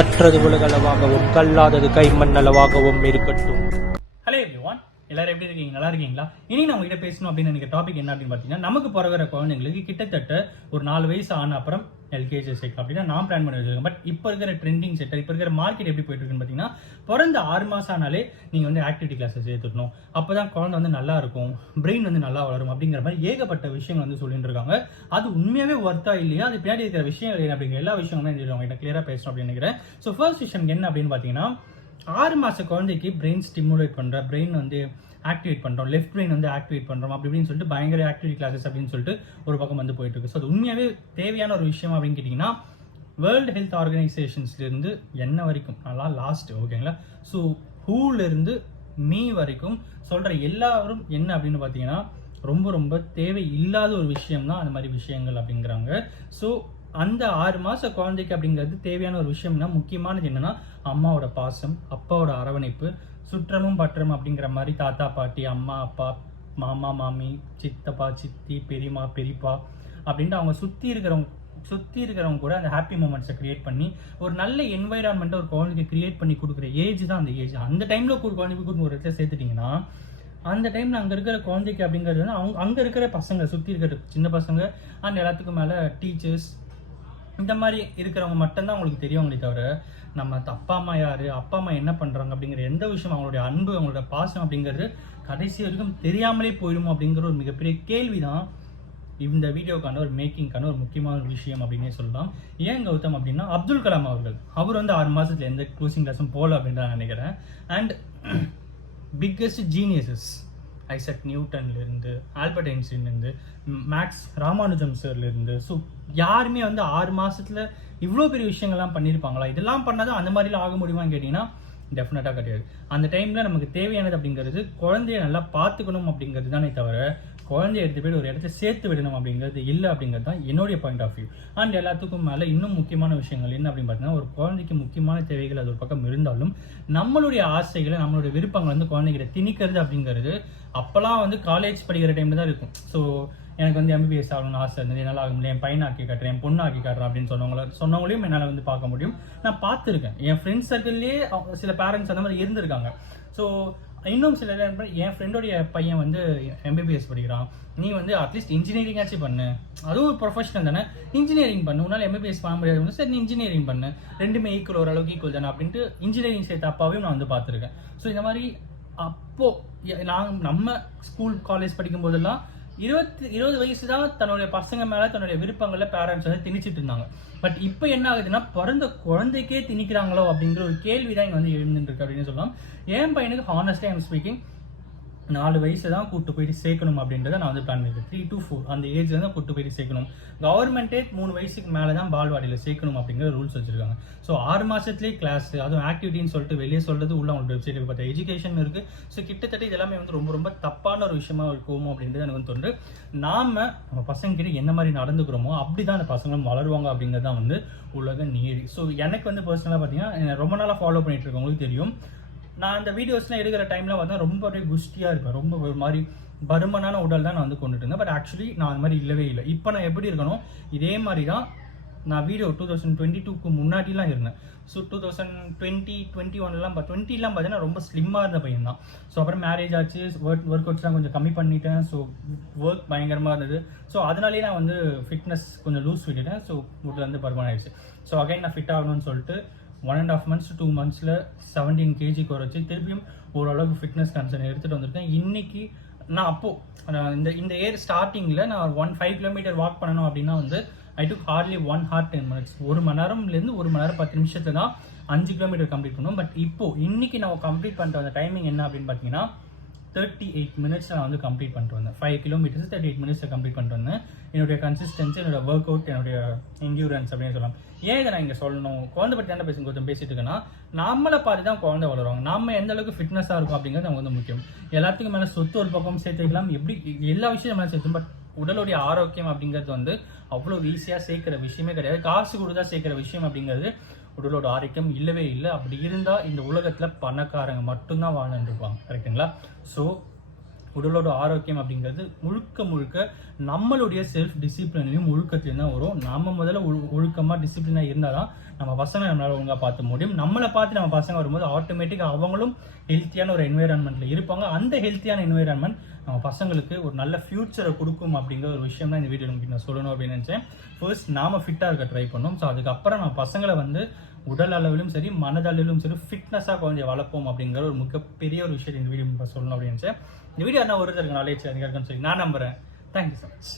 கற்றது உலகளவாகவும் கல்லாதது கைமண்ணளவாகவும் இருக்கட்டும். Hello everyone, எல்லாரும் எப்படி இருக்கீங்க? நல்லா இருக்கீங்களா? இனி நம்ம கிட்ட பேசணும் அப்படின்னு எனக்கு டாபிக் என்ன அப்படின்னு பார்த்தீங்கன்னா, நமக்கு பிறகுற குழந்தைங்களுக்கு கிட்டத்தட்ட ஒரு 4 வயசு ஆன அப்புறம் எல்கேஜி சேர்க்கலாம் அப்படின்னா நான் பிளான் பண்ணி வச்சிருக்கேன். பட் இப்போ இருக்கிற ட்ரெண்டிங் செட்டர், இப்போ இருக்கிற மார்க்கெட் எப்படி போயிட்டு இருக்குன்னு பார்த்தீங்கன்னா, பிறந்த 6 மாதம் ஆனாலே நீங்கள் வந்து ஆக்டிவிட்டி கிளாஸை சேர்த்துடணும், அப்போ தான் குழந்தை வந்து நல்லா இருக்கும், பிரெயின் வந்து நல்லா வளரும் அப்படிங்கிற மாதிரி ஏகப்பட்ட விஷயங்கள் வந்து சொல்லிட்டு இருக்காங்க. அது உண்மையாகவே ஒர்த்தா இல்லையா, அது பின்னாடி இருக்கிற விஷயங்கள் என்ன அப்படிங்கிற எல்லா விஷயங்களும் அவங்க கிளியராக பேசணும் அப்படின்னு நினைக்கிறேன். ஸோ ஃபர்ஸ்ட் விஷயம் என்ன அப்படின்னு பார்த்தீங்கன்னா, 6 மாத குழந்தைக்கு பிரெயின் ஸ்டிமுலேட் பண்ணுற, பிரெயின் வந்து ஆக்டிவேட் பண்ணுறோம், லெஃப்ட் பிரெயின் வந்து ஆக்டிவேட் பண்ணுறோம் அப்படின்னு சொல்லிட்டு பயங்கர ஆக்டிவிட்டி கிளாஸஸ் அப்படின்னு சொல்லிட்டு ஒரு பக்கம் வந்து போயிட்டு இருக்கு. ஸோ அது உண்மையாகவே தேவையான ஒரு விஷயம் அப்படின்னு கேட்டிங்கன்னா, வேர்ல்டு ஹெல்த் ஆர்கனைசேஷன்ஸ்லேருந்து என்ன வரைக்கும் நல்லா லாஸ்ட் ஓகேங்களா, ஸோ ஹூலேருந்து மீ வரைக்கும் சொல்கிற எல்லாரும் என்ன அப்படின்னு பார்த்தீங்கன்னா, ரொம்ப ரொம்ப தேவை இல்லாத ஒரு விஷயம் தான் அந்த மாதிரி விஷயங்கள் அப்படிங்கிறாங்க. ஸோ அந்த 6 மாத குழந்தைக்கு அப்படிங்கிறது தேவையான ஒரு விஷயம்னா முக்கியமானது என்னன்னா, அம்மாவோட பாசம், அப்பாவோட அரவணைப்பு, சுற்றமும் பற்றம் அப்படிங்கிற மாதிரி தாத்தா பாட்டி, அம்மா அப்பா, மாமா மாமி, சித்தப்பா சித்தி, பெரியம்மா பெரியப்பா அப்படின்ட்டு அவங்க சுற்றி இருக்கிறவங்க கூட அந்த ஹாப்பி மூமெண்ட்ஸை கிரியேட் பண்ணி ஒரு நல்ல என்வைரான்மெண்ட்டை ஒரு குழந்தைக்கு கிரியேட் பண்ணி கொடுக்குற ஏஜ் தான் அந்த ஏஜ். அந்த டைமில் ஒரு குழந்தைக்கு கூட ஒரு இடத்துல சேர்த்துட்டிங்கன்னா, அந்த டைமில் அங்கே இருக்கிற குழந்தைக்கு அப்படிங்கிறது வந்து அங்கே இருக்கிற பசங்க, சுற்றி இருக்கிற சின்ன பசங்க அண்ட் எல்லாத்துக்கும் மேலே டீச்சர்ஸ், இந்த மாதிரி இருக்கிறவங்க மட்டும்தான் அவங்களுக்கு தெரியுங்களே தவிர, நம்ம அப்பா அம்மா யார், அப்பா அம்மா என்ன பண்ணுறாங்க அப்படிங்கிற எந்த விஷயம், அவங்களுடைய அன்பு, அவங்களோட பாசம் அப்படிங்கிறது கடைசி வரைக்கும் தெரியாமலே போயிடும் அப்படிங்கிற ஒரு மிகப்பெரிய கேள்வி தான் இந்த வீடியோக்கான ஒரு மேக்கிங்கான ஒரு முக்கியமான ஒரு விஷயம் அப்படின்னே சொல்லலாம். ஏன் கௌதம் அப்படின்னா, அப்துல் கலாம் அவர் வந்து 6 மாதத்துல எந்த க்ளோசிங் கிளாஸும் போகல அப்படின்னு நான் நினைக்கிறேன். அண்ட் பிக்கஸ்ட் ஜீனியஸஸ் ஐசக் நியூட்டன்லேருந்து, ஆல்பர்ட் ஐன்ஸ்டீன்லேருந்து, மேக்ஸ் ராமானுஜம் சார்லேருந்து, ஸோ யாருமே வந்து 6 மாதத்தில் இவ்வளோ பெரிய விஷயங்கள்லாம் பண்ணியிருப்பாங்களா? இதெல்லாம் பண்ணாதான் அந்த மாதிரிலாம் ஆக முடியுமான்னு கேட்டிங்கன்னா டெஃபினட்டாக கிடையாது. அந்த டைமில் நமக்கு தேவையானது அப்படிங்கிறது குழந்தைய நல்லா பார்த்துக்கணும் அப்படிங்கிறது தானே தவிர, குழந்தைய எடுத்து போய் ஒரு இடத்த சேர்த்து விடணும் அப்படிங்கிறது இல்லை அப்படிங்கிறது தான் என்னுடைய பாயிண்ட் ஆஃப் வியூ. அண்ட் எல்லாத்துக்கும் மேலே இன்னும் முக்கியமான விஷயங்கள் என்ன அப்படின்னு பார்த்தீங்கன்னா, ஒரு குழந்தைக்கு முக்கியமான தேவைகள் அது ஒரு பக்கம் இருந்தாலும், நம்மளுடைய ஆசைகளை, நம்மளுடைய விருப்பங்களை வந்து குழந்தைகிட்ட திணிக்கிறது அப்படிங்கிறது அப்போல்லாம் வந்து காலேஜ் படிக்கிற டைமில் தான் இருக்கும். ஸோ எனக்கு வந்து எம்பிபிஎஸ் ஆகணும்னு ஆசை இருந்தது, என்னால் ஆக முடியும், என் பையனை ஆக்கி காட்டுறேன், என் பொண்ணு ஆக்கி காட்டுறேன் அப்படின்னு சொன்னவங்களையும் என்னால் வந்து பார்க்க முடியும். நான் பார்த்துருக்கேன், என் ஃப்ரெண்ட்ஸ் சர்க்கிள்லேயே சில பேரண்ட்ஸ் அந்த மாதிரி இருந்திருக்காங்க. ஸோ இன்னும் சில என் ஃப்ரெண்டோடைய பையன் வந்து எம்பிபிஎஸ் படிக்கிறான், நீ வந்து அட்லீஸ்ட் இன்ஜினியரிங் ஆச்சு பண்ணு, அதுவும் ஒரு ப்ரொஃபஷனல் தானே, இன்ஜினியரிங் பண்ணு, உன்னால் எம்பிபிஎஸ் பண்ண முடியாது, சரி நீ இன்ஜினியரிங் பண்ணு, ரெண்டுமே ஈக்குவல், ஓரளவுக்கு ஈக்குவல் தானே அப்படின்ட்டு இன்ஜினியரிங் சேர்த்த அப்பாவையும் நான் வந்து பார்த்துருக்கேன். ஸோ இந்த மாதிரி அப்போது நம்ம ஸ்கூல் காலேஜ் படிக்கும் போதெல்லாம் 20 வயசு தான் தன்னுடைய பசங்க மேலே தன்னுடைய விருப்பங்களை பேரண்ட்ஸ் வந்து திணிச்சிட்டு இருந்தாங்க. பட் இப்போ என்ன ஆகுதுன்னா, பிறந்த குழந்தைக்கே திணிக்கிறாங்களோ அப்படிங்கிற ஒரு கேள்வி தான் இங்கே வந்து எழுந்துட்டு இருக்கு அப்படின்னு சொல்லலாம். என் பையனுக்கு ஹானஸ்டாக ஐம் ஸ்பீக்கிங் 4 வயசு தான் கூப்பிட்டு போயிட்டு சேர்க்கணும் அப்படின்றத நான் வந்து பிளான் பண்ணியிருக்கேன். 3 to 4 அந்த ஏஜ்ல தான் கூப்பிட்டு போயிட்டு சேர்க்கணும். கவர்மெண்ட்டே 3 வயசுக்கு மேலே தான் பால்வாடியில் சேர்க்கணும் அப்படிங்கிற ரூல்ஸ் வச்சிருக்காங்க. ஸோ 6 மாதத்துலேயே கிளாஸ், அதுவும் ஆக்டிவிட்டின்னு சொல்லிட்டு வெளியே சொல்றது உள்ள அவங்களோட வெப்சைட் பார்த்தா எஜுகேஷன் இருக்குது. ஸோ கிட்டத்தட்ட இது எல்லாமே வந்து ரொம்ப ரொம்ப தப்பான ஒரு விஷயமா இருக்குமோ அப்படின்றது எனக்கு வந்து தோன்று. நம்ம பசங்க கிட்ட என்ன மாதிரி நடந்துக்கிறோமோ அப்படி தான் அந்த பசங்களும் வளருவாங்க அப்படிங்கிறது தான் வந்து உலக நீதி. ஸோ எனக்கு வந்து பர்சனலாக பார்த்தீங்கன்னா, ரொம்ப நாளாக ஃபாலோ பண்ணிட்டு இருக்கவங்களுக்கு தெரியும், நான் அந்த வீடியோஸ்லாம் எடுக்கிற டைமில் பார்த்தா ரொம்ப அப்படியே குஸ்டியாக இருப்பேன், ரொம்ப ஒரு மாதிரி பருமனான உடல் தான் நான் வந்து கொண்டுட்டு இருந்தேன். பட் ஆக்சுவலி நான் அந்த மாதிரி இல்லவே இல்லை. இப்போ நான் எப்படி இருக்கணும், இதே மாதிரி தான் நான் வீடியோ 2022க்கு முன்னாடிலாம் இருந்தேன். ஸோ 2020-21லாம் 20லாம் பார்த்தீங்கன்னா ரொம்ப ஸ்லிம்மாக இருந்த பையன் தான். ஸோ அப்புறம் மேரேஜ் ஆச்சு, ஒர்க் அவுட்ஸ்லாம் கொஞ்சம் கம்மி பண்ணிட்டேன். ஸோ ஒர்க் பயங்கரமாக இருந்தது. ஸோ அதனாலேயே நான் வந்து ஃபிட்னஸ் கொஞ்சம் லூஸ் விட்டுட்டேன். ஸோ உடல் வந்து பருமன் ஆயிடுச்சு. ஸோ அகைன் நான் ஃபிட் ஆகணும்னு சொல்லிட்டு 1.5 months to 2 months 17 kg குறைச்சி திருப்பியும் ஓரளவுக்கு ஃபிட்னஸ் கன்சர்ன் எடுத்துகிட்டு வந்திருக்கேன். இன்னைக்கு நான் அப்போது இந்த இயர் ஸ்டார்டிங்கில் நான் 5 kilometer வாக் பண்ணணும் அப்படின்னா வந்து ஐ டுக் ஹார்ட்லி 1 hour 10 minutes, 1 மணி நேரம்லேருந்து 1 மணி நேரம் 10 நிமிஷத்துல தான் 5 kilometer கம்ப்ளீட் பண்ணுவோம். பட் இன்னைக்கு நான் கம்ப்ளீட் பண்ணிட்டு வந்த டைமிங் என்ன அப்படின்னு பார்த்தீங்கன்னா, 38 minutes நான் வந்து கம்ப்ளீட் பண்ணிட்டு வந்தேன். 5 kilometers 38 minutes கம்ப்ளீட் பண்ணிட்டு வந்தேன். என்னுடைய கன்சிஸ்டன்சி, என்னோட ஒர்க் அவுட், என்னுடைய என்டியூரன்ஸ் அப்படின்னு சொல்லலாம். ஏன் இதை நான் இங்கே சொல்லணும், குழந்தை பற்றி தானே கொஞ்சம் பேசிட்டு இருக்கேன்னா, நம்மளை பார்த்து தான் குழந்தை வளருவாங்க. நம்ம எந்த அளவுக்கு ஃபிட்னஸாக இருக்கும் அப்படிங்கிறது நமக்கு வந்து முக்கியம். எல்லாத்துக்கும் மேலே சொத்து ஒரு பக்கம் சேர்த்து வைக்கலாம், எப்படி எல்லா விஷயம் மேலே சேர்த்தும். பட் உடலுடைய ஆரோக்கியம் அப்படிங்கிறது வந்து அவ்வளோ ஈஸியாக சேர்க்குற விஷயமே கிடையாது. காசு கொடுத்தா சேர்க்குற விஷயம் அப்படிங்கிறது உடலோட ஆரோக்கியம் இல்லவே இல்லை. அப்படி இருந்தால் இந்த உலகத்தில் பணக்காரங்க மட்டும்தான் வாழ்ந்துட்டு இருப்பாங்க, கரெக்டுங்களா? ஸோ உடலோட ஆரோக்கியம் அப்படிங்கிறது முழுக்க முழுக்க நம்மளுடைய செல்ஃப் டிசிப்ளினையும் ஒழுக்கத்தையும் தான் வரும். நம்ம முதல்ல ஒழுக்கமாக டிசிப்ளினாக இருந்தால் தான் நம்ம பசங்க நம்மளால ஒழுங்காக பார்த்து முடியும். நம்மளை பார்த்து நம்ம பசங்க வரும்போது ஆட்டோமேட்டிக்காக அவங்களும் ஹெல்த்தியான ஒரு என்வைரான்மெண்ட்டில் இருப்பாங்க. அந்த ஹெல்த்தியான என்வைரான்மெண்ட் நம்ம பசங்களுக்கு ஒரு நல்ல ஃபியூச்சரை கொடுக்கும் அப்படிங்கிற ஒரு விஷயம் தான் இந்த வீடியோ உங்களுக்கு நான் சொல்லணும் அப்படின்னு நினச்சேன். ஃபர்ஸ்ட் நாம ஃபிட்டாக இருக்க ட்ரை பண்ணோம். ஸோ அதுக்கப்புறம் நம்ம பசங்களை வந்து உடல் அளவிலும் சரி மனதளவிலும் சரி ஃபிட்னஸாக குழந்தைய வளர்ப்போம் அப்படிங்கிற ஒரு மிகப்பெரிய ஒரு விஷயத்தை இந்த வீடியோ சொல்லணும் அப்படின்னு நினச்சேன். இந்த வீடியோ என்ன ஒரு நாலேஜ் அதிகம் சொல்லி நான் நம்புறேன். Thank you so much.